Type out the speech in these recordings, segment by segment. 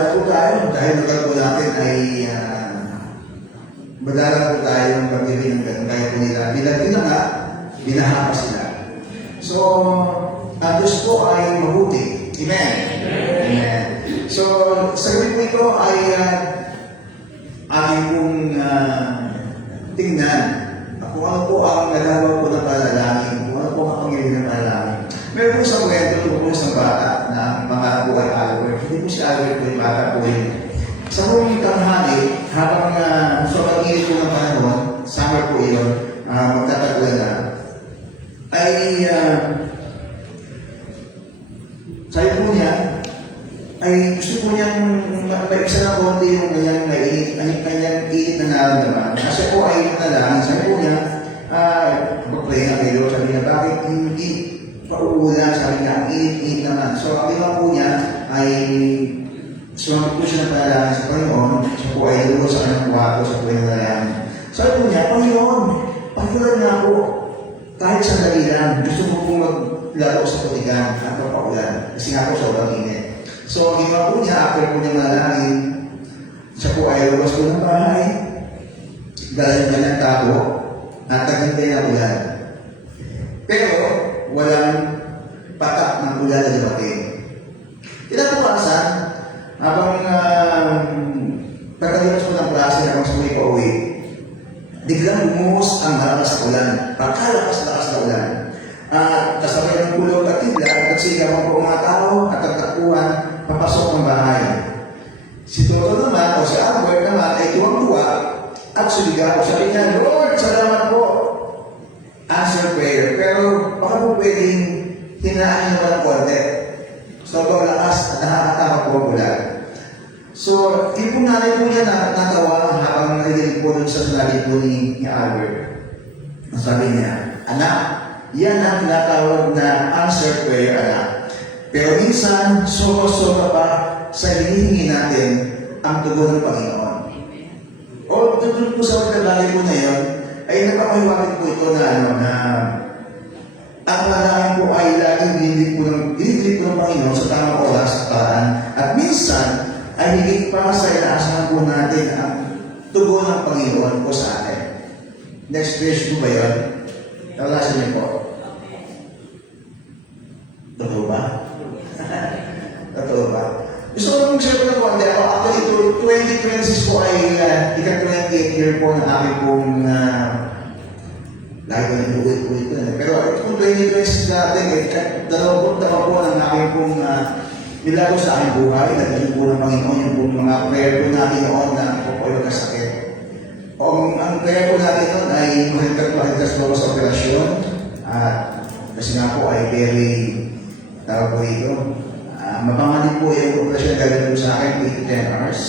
Mapalad po tayo dahil lugar po natin ay madalang po tayong pag-ibig ng ganun. Kaya po nila nga, binaha pa sila. So, ang Diyos po ay mabuti. Amen? Amen. So, sa gabi po ito ay aking pong tingnan kung ano po ang nalawa po ng panalangin, kung ano po ang pangyayari ng panalangin. Meron po isang kwento po isang bata na mga buhay Albert. Hindi po si Albert po yung bata po yun. Sa buong tanghali, habang sa pag-ilit po ng panahon, summer po yun, magtatagulan na, ay sabi po niya, ay gusto po niyang maibsan na konti yung kanyang init na nararamdaman. Kasi po ay nanalangin. Sabi po niya, mag-pray na kayo. Sabi niya, bakit hindi pauulan? Sabi niya, ang init-init naman. So, ang iba po niya ay sumapit po siya ng panalangin sa Panginoon. Siya po ay lulong sa kanyang kwarto sa tuwing nanalangin. Sabi po niya, Panginoon, pagkulan na ako. Kahit sandali lang, gusto mo pong maglaro sa putigan at paulan. Kasi nga po sobrang init. So, ang ginawa po niya, after po niya manalangin, siya po ay lumabas po ng bahay, dahil niya ng tabo, at naghintay na ulan. Pero, walang patak ng ulan na dumating. Kinabukasan, habang pagkalipas po ng klase, habang sumuli pa uwi, biglang bumuhos ang malakas na ulan. Pagkalakas-lakas na ulan. At kasabay ng kulog at tigla, at sigawan po mga tao at tagtakuhan, papasok ng bahay. Si Toto naman, o si Albert naman, ay tuwang-tuwa at suligaw. Sabi niya, Lord, salamat po. Answer prayer. Pero baka po pwedeng hinaan niyo naman ng konti. Sobrang lakas at nakakatawa po ang ulan. So, yung pong nanay po niya natawa habang narinig po dun sa sinabi po ni Albert. Sabi niya, anak, yan ang tinatawag na answer prayer, anak. Pero minsan, sobra-sobra pa sa hinihingi natin ang tugon ng Panginoon. O doon po sa pagkabalay po na yun, ay napakahiwatig po ito na ang panalangin po ay laging binibig po ng Panginoon sa tamang oras at paraan. At minsan, ay higit pa sa inaasahan po natin ang tugon ng Panginoon po sa atin. Next page po ba yun? Talasan niyo po. Totoo ba? Totoo ba? Gusto ko nung share ko na konti. Actually, ito, 2026 po ay ika-28 year po ng aming pong lagi ko nag-uwit-uwit ko na. Pero ito po 2026 natin, dalawang po ng aming pong nilago sa aking buhay. Naging po ng Panginoon yung pong mga prayer po natin noon na po ay magkasakit. Ang prayer po natin noon ay mahigtas po sa operasyon. At kasi nga po ay very tawag po ito. Mapanganib po yung operasyon na gagawin po sa akin, 8 to 10 hours.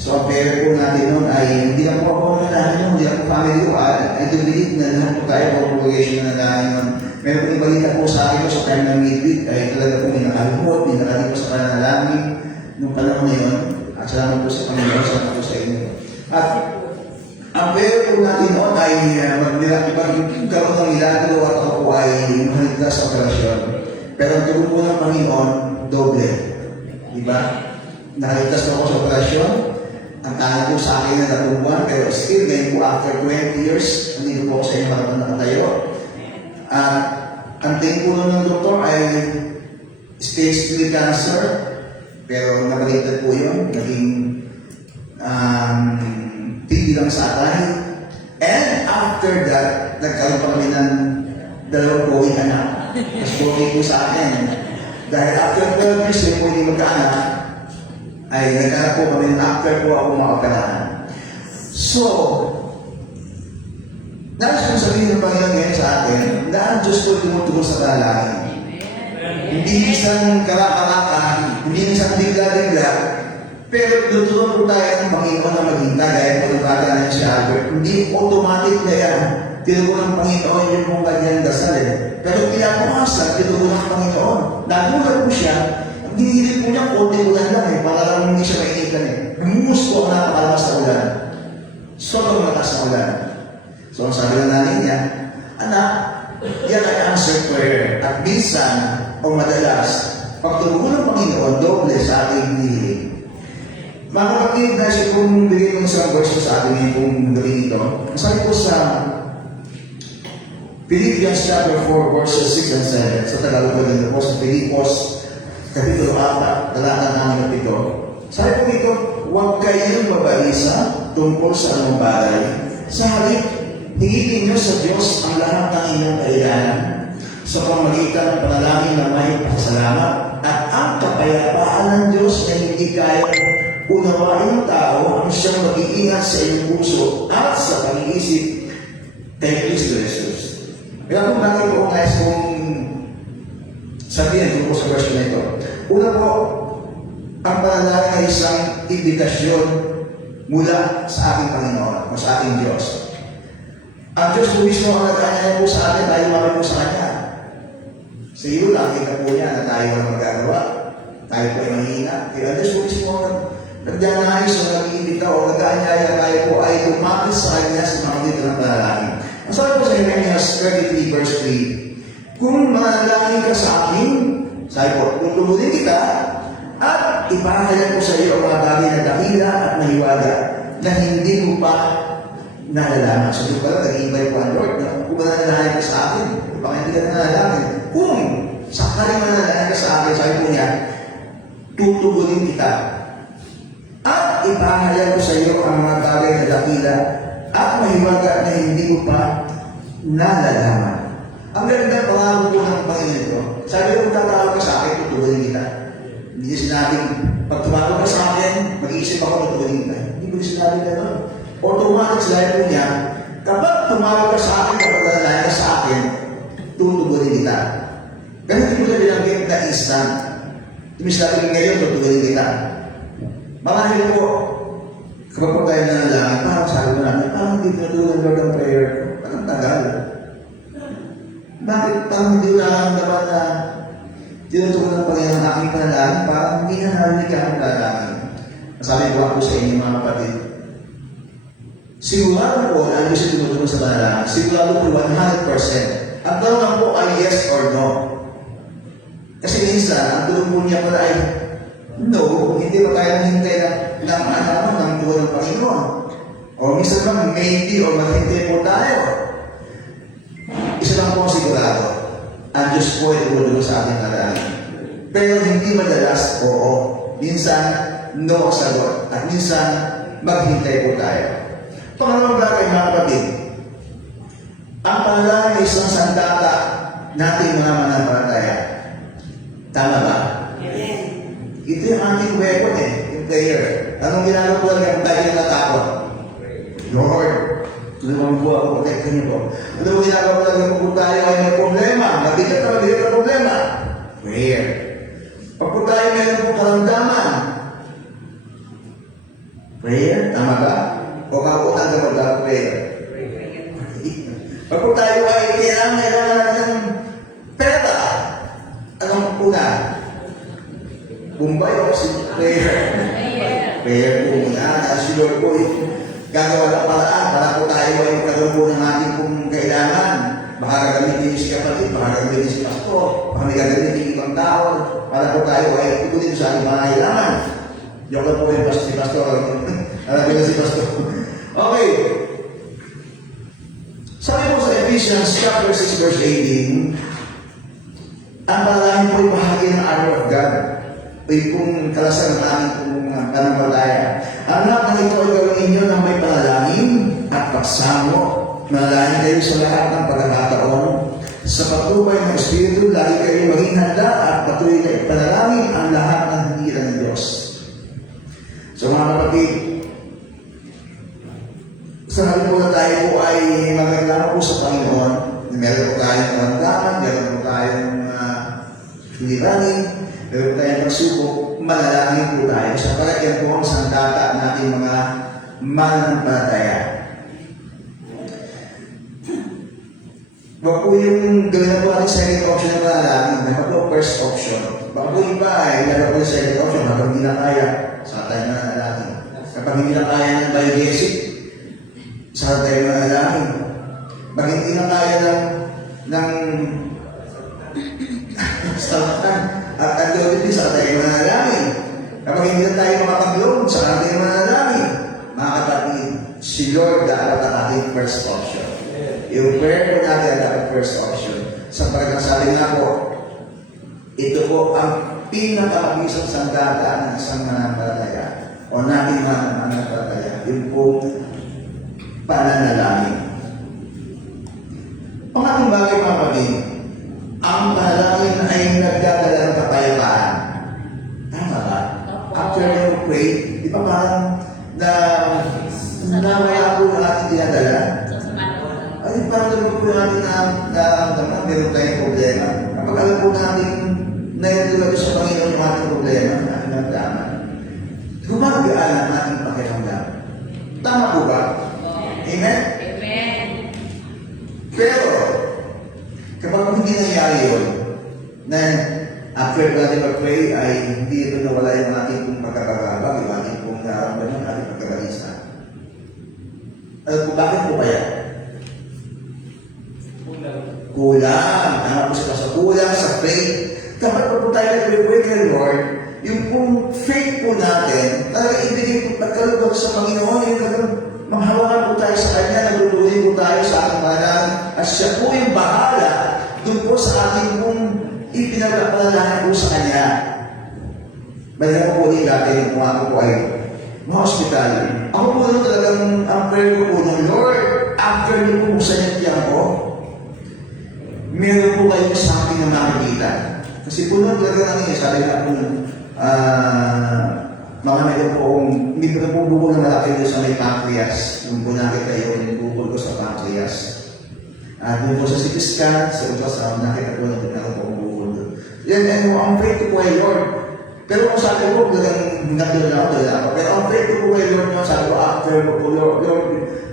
So, ang prayer po natin noon ay hindi lang po ako nananahin, hindi lang po family ko. I do believe na lahat po tayo po congregation na nananahin noon. Meron po ibalita po sa akin sa time ng midweek ay talaga po may nakalumot, may nakalip po sa pananalangin nung panahon na yun. At salamat po sa Panginoon, salamat po sa inyo. At ang prayer po natin noon ay magkaroon ng milagro at ako po ay mahaligtas sa operasyon. Pero ang tugon po ng Panginoon, doble. Diba? Nakaligtas po ako sa operasyon. Ang tahan po sa akin na natungguan, pero still, ngayon po after 20 years, hindi po ako sa inyo marunong nakatayo. At ang tingin po ng doktor ay stage 3 cancer, pero nabaliktad po yun. Naging tigil lang sa atay. And after that, nagkaroon pa kami ng dalawang buwing anak. Mas buwing po sa akin. Dahil after 12 years, yung po hindi magkaanak, ay nagkaroon po kami after po ako maoperahan. So, nais kong sabihin ng Panginoon ngayon sa atin, na ang Diyos po tumutulong sa panalangin. Hindi isang karaka-raka, hindi isang bigla-bigla, pero tutulong po tayo ng Panginoon na maghintay, gaya po ng bata na si Albert. Hindi automatic na yan. Tinugon ng Panginoon yung kung kanyang dasal Pero kinabukasan, tinugon ng Panginoon. Nagulat po siya, ang ginigilit po niya, konti ulan lang para lang hindi siya mainitan Numumus po ang napakalabas na ulan. Sobrang malakas na ulan. So, ang sabi na natin niya, anak, yan ay answer prayer. At minsan, o madalas, pag tumugon ng Panginoon, doble sa ating hinihiling. kapatid, nasa kung bigay mo sa verse ko sa atin ngayon kung gawin ito, sabi ko sa Philippians chapter 4, verses 6 and 7, sa Tagalog ko din po, sa Filipos, Kapitulo 4, talata namin na 7. Sabi ko dito, huwag kayong babalisa tungkol sa anong bagay. Sa halip, hingilin niyo sa Diyos ang lahat ng inyong kailangan sa pamagitan ng panalangin na may pasalamat at ang kapayapaan ng Diyos na hindi kaya unawain ng tao ang siyang mag-iingat sa iyong puso at sa pag-iisip kay Kristo Jesus. Kaya kung bakit po guys kung sabihin ko sa verse na ito. Una po, ang panalangin ay isang imbitasyon mula sa ating Panginoon o sa ating Diyos. Ang Diyos po mismo ang nag-aanyaya po sa atin, tayo mabay po sa Kanya. Sa iyo, nakita po niya na tayo walang magagawa. Tayo po ay mahina. Kaya ang Diyos po mismo ang nagdanais o nag-iimbita o nag-aanyaya tayo po ay lumapit sa Kanya sa mga dito ng panalangin. Ang sabi po sa Jeremias 33 verse 3, kung manalangin ka sa akin, sabi po, tutulungin kita, at ipahayag ko sa iyo ang mga bagay na dakila at mahiwaga na hindi mo pa nalalaman. So, doon pala, nag-iimbay po ang Lord na kung manalangin ka sa akin, baka hindi ka nanalangin. Kung sakali manalangin ka sa akin, sabi po niya, tutugunin kita. At ipahayag ko sa iyo ang mga bagay na dakila at mahiwaga na hindi mo pa nalalaman. Ang ganda pangako po ng Panginoon ito. Sabi ko, kung tatawag ka sa akin, tutugunin kita. Hindi sinabing, pag tumawag ka sa akin, mag-iisip ako, tutugunin kita. Hindi ko sinabing gano'n. Automatic sila po niya, kapag tumawag ka sa akin, kapag nalalayan ka sa akin, tutugunin kita. Ganun po sa binanggit na instant. Tumis natin ngayon, tutugunin kita. Marahil po, kapag po tayo nanalangin, parang sabi mo namin, parang hindi tutugunin Lord ang prayer. Parang tagal. Bakit parang hindi nararamdaman na tinutugon ng Panginoon ang aking panalangin? Parang hindi na narinig ka ang panalangin. Masabi ko ako sa inyo mga kapatid. Sigurado po na ang Diyos tinutugon sa panalangin. Sigurado po 100%. Ang tanong lang po ay yes or no. Kasi minsan, ang tulong po niya pala ay no, hindi pa tayo nanghintay ng tugon ng Panginoon. O minsan lang, maybe o maghintay po tayo. Isa lang po sigurado, ang Diyos po ay tumulong sa ating panalangin. Pero hindi madalas, oo. Minsan, no ang sagot. At minsan, maghintay po tayo. Pangalawang bagay mga kapatid, ang panalangin ay isang sandata natin mga manampalataya. Tama ba? Yes. Ito yung ating weapon yung prayer. Anong ginagawa po lang tayo natakot? Lord, tulungan po ako, protect niyo po. Ano mo ginagawa talaga kung tayo ay may problema? Mabigat na problema. Prayer. Pag po tayo meron po karamdaman, prayer, tama ba? O kakutan ka mag-prayer? Pag po tayo ay kailangan ng pera, anong una? Bumbay o si prayer? Prayer po muna. As you Lord po, gagawa ng paraan para po tayo ay magkaroon po ng ating kung kailangan. Baka gagamitin si kapatid, baka gagamitin si pastor, baka may gagamitin ibang tao, para po tayo ay ikutin sa ating mga kailangan. Joke lang po yung si pastor. Alam na si pastor. Okay. Sabi po sa Ephesians chapter 6 verse 18, ang panalangin po ay bahagi ng armor of God. Ito yung kalasan ng aming pananampalataya. Ang lahat ng ito ay gawin ninyo na may panalangin at pagsamo. Manalangin kayo sa lahat ng pagkakataon. Sa patnubay ng Espiritu, lagi kayo maging handa at patuloy na ipanalangin ang lahat ng hinihiling ng Diyos. So mga kapatid, sa halip po na tayo po ay magkailangan po sa Panginoon. Meron po tayong karamdaman, meron po tayong suliranin, meron po tayong pagsubok, manalangin po tayo. Sa yan po ang sandata natin mga mananampalataya. Baka po yung gawin po natin second option na panalangin, baka po first option. Baka po iba ay meron po yung second option, kapag hindi na kaya, sa tayo manalangin. Kapag hindi na kaya ng biogesic, sa tayo manalangin. Pag hindi na kaya ng stomach at android sa tayo manalangin. Kapag hindi na tayo makapag-load, sa tayo manalangin. first option. Yung prayer po natin ang dapat first option. Sapagkat sabi nga po, ito po ang pinaka-isang sandata ng isang mananampalataya o natin mananampalataya. Yung po pananalangin. Pangatong bagay mga kapatid, ang panalangin ay nagdadala ng kapayapaan. Tama ba? After you pray, di ba parang wala po natin dinadala? Ay, parang naman po natin na meron tayong problema. Kapag alam po natin na yung sa Panginoon yung ating problema, na nagdaman, gumagaan ang ating pakiramdam. Tama po ba? Amen? Amen. Pero, kapag hindi nangyari yun, na after natin mag-pray ay hindi ito nawala yung ating pong pagkakababag, yung ating pong naramdaman, yung ating pagkakalisa. Alam po, bakit po kaya? Kulang. Tama po siya sa kulang sa faith. Kapag po tayo nag-pray kay Lord, yung pong faith po natin, talaga ibigay po pagkalubag sa Panginoon, yung talagang mahawakan po tayo sa Kanya, naglutuloy po tayo sa ating pangalan, at siya po yung bahala doon po sa ating pong ipinagpapalalahan po sa Kanya. Balikan po ulit natin kung ako po ay ma-hospital. Ako po nun talagang ang prayer ko po nun, Lord, after niyo po buksan yung tiyan ko, meron po kayong sa akin na makikita. Kasi po nun talaga namin, sabi nga po nun, mga meron po kung hindi po na po bukol na malaki doon sa may pancreas. Doon po nakita yung bukol ko sa pancreas. At doon po sa CT scan, sa ultrasound, nakita po na doon po ang bukol doon. Yan, ang faith ko po ay Lord. Pero kung sabi ko, talagang nagdala ako. Pero ang faith ko po ay Lord, sabi ko, after ko po, Lord,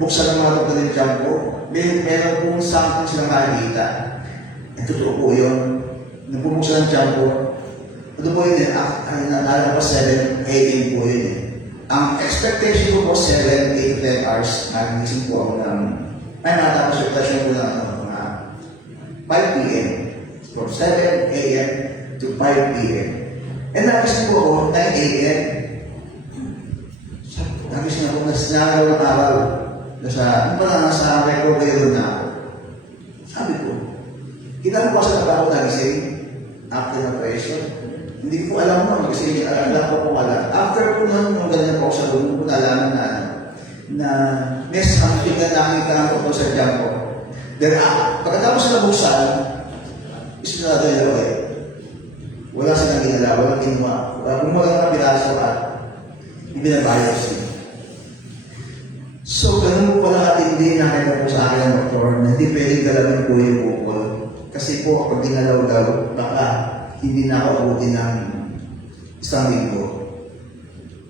buksan ng mga doktor ng tiyan ko, meron pong something silang makikita. Totoo po yun. Nung pumuksan ng tiyan ko, ito po yun nakala ko 7, 18 po yun Ang expectation ko po 7, 8, 10 hours, nagising po ako ng, natapos yung tasyon ko ng mga 5 p.m. From 7 a.m. to 5 p.m. And nagising po ako 9 a.m. Nagising ako na sinagaw ng araw. Nasa record na ako. Sabi ko, kita ko pa sa trabaho nagising after na operation. Hindi ko alam naman kasi alam ko kung wala. After ko nung ganyan po sa doon, ko nalaman na may something na nakita ko sa tiyan ko. Then, pagkatapos na buksan, isinado nila wala silang ginala, walang ginawa. Kumuha ng piraso at ibinabiopsy. So, ganun po pala katindi nakita po sa akin ng doktor na hindi pwedeng galawin po yung bukol. Kasi po, pag dinalaw daw, baka hindi na ako abutin ng isang linggo.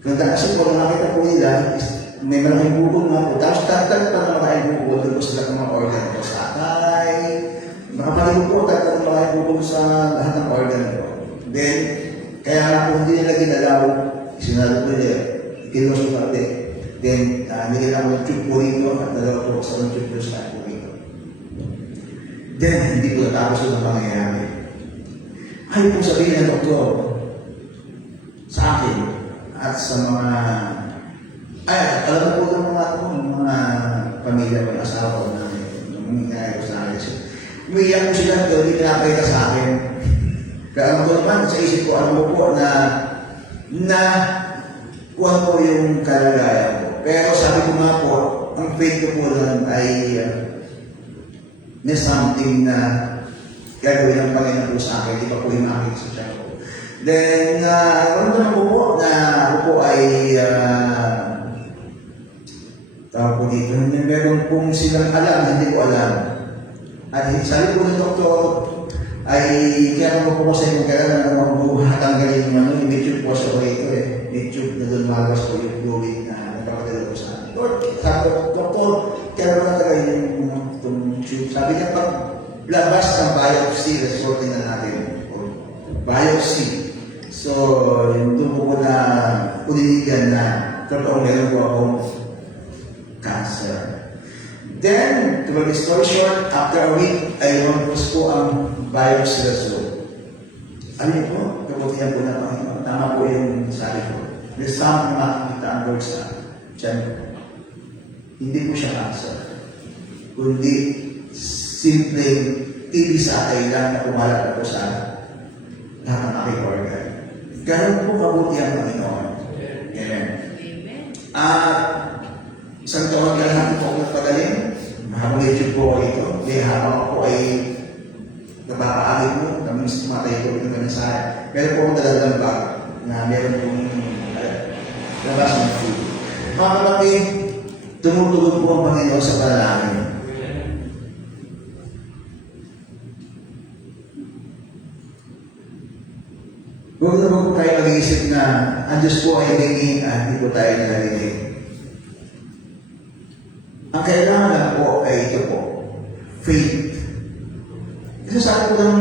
Kasi po, nakita po nila, may malaking bukol nga po. Tapos tagtag pa na malaking bukol doon po sila ng mga organ ko sa atay. Nakapaligo po, tagtag na malaking bukol sa lahat ng organ ko. Then, kaya nga po hindi nila ginalaw, isinalo po nila, kilos po natin. Then, nilala ko ng tube po rito at dalawa po sa ng tube po sa po rito. Then, hindi po natapos ito ng pangyayari. Ayaw po sabihin ng doktor sa akin at sa mga alam po ng mga pamilya ko, asawa ko na nangyayari ko sa akin. Umiiyak po sila, pero hindi pinapakita sa akin. Kaya alam ko naman, sa isip ko, alam mo po na kuha po yung kalagayan ko. Pero sabi ko nga po, ang faith ko po lang ay may something na gagawin ng Panginoon po sa akin, di ba po yung aking sa siya ko. Then, naman ko po na ako po ay tawag po dito, meron pong silang alam, hindi ko alam. At sabi po ng doktor, ay kaya naman po sa inyo kaya na magbuhatanggalin yung medyo po sa operation medyo na doon malas po yung fluid na napakadala po sa akin. Sabi ko, doktor, kaya naman natagay yung tube. Sabi niya, pag labas ng biopsy, resortin na natin. Biopsy. So, yung doon po na uliligan na totoo meron po akong cancer. Then, to make the story short, after a week, ay lumabas po ang biopsy result. Ano po? Kabutihan po na Panginoon. Tama po yung sabi ko. May something makikita ang Lord sa tiyan ko. Hindi po siya cancer. kundi simpleng tilisakay lang na kumalat ako sa lahat ng aking organ. Ganun po kabuti ang Panginoon. Amen. At isang taon ka lang po ako nagpagaling. Mahamulit po ako ito. Kaya habang ako ay napapaagit mo, kami tumatay ko ito na sa akin. Meron po akong dalalang bag na meron pong labas ng food. Mga kapatid, tumutulog po ang Panginoon sa panalangin. Huwag na huwag po tayo mag-iisip na ang Diyos po ay ringin at hindi po tayo narinig. Ang kailangan lang po ay ito po, faith. Kasi sabi po ng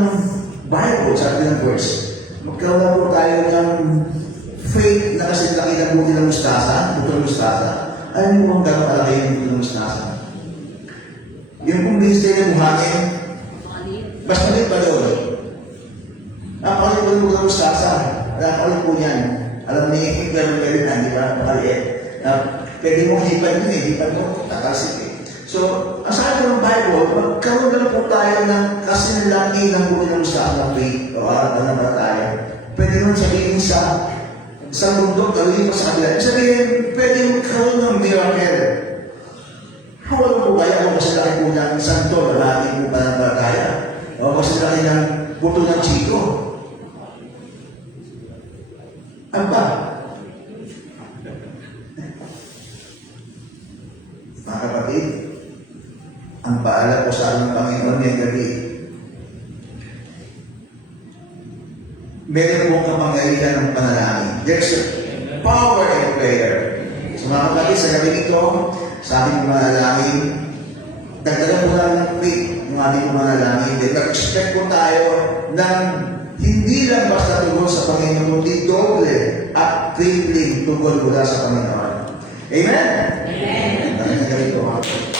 Bible, sabi ng verse, magkaroon po tayo ng faith na kasi laki ng buti ng mustasa, buto ng mustasa. Alam mo kung gano'ng kalaki yung buto ng mustasa? Yung kung bihis ng buhangin, mas maliit pa doon. Napakalit po yung buto ng mustasa. Napakalit po yan. Alam niyo yung gano'n na, di ba? Maliit. Pwede mong hipan yun eh, hipan mo, takalsik eh. So, ang sabi ng Bible, magkaroon na po tayo ng kasi laki ng buto ng mustasa ng faith o ano ba tayo. Pwede naman sabihin sa mundo, gawin mo sa kanila. Ibig sabihin, pwede magkaroon ng miracle. Hawal mo kaya ako kasi laki po ng santo, lalaki po pa ng bataya. O kasi laki ng buto ng chiko. Ano ba? Mga kapatid, ang paalala ko sa ating Panginoon ngayong gabi, meron mong kapangyarihan ng panalangin. There's a power in prayer. So mga kapatid, sa gabi ito, sa ating manalangin, dagdagan mo lang ng faith ng ating manalangin. Then nag-expect po tayo ng hindi lang basta tugon sa Panginoon, kundi doble at tripling tugon mula sa Panginoon. Amen? Amen. Sa gabi ito, mga kapatid.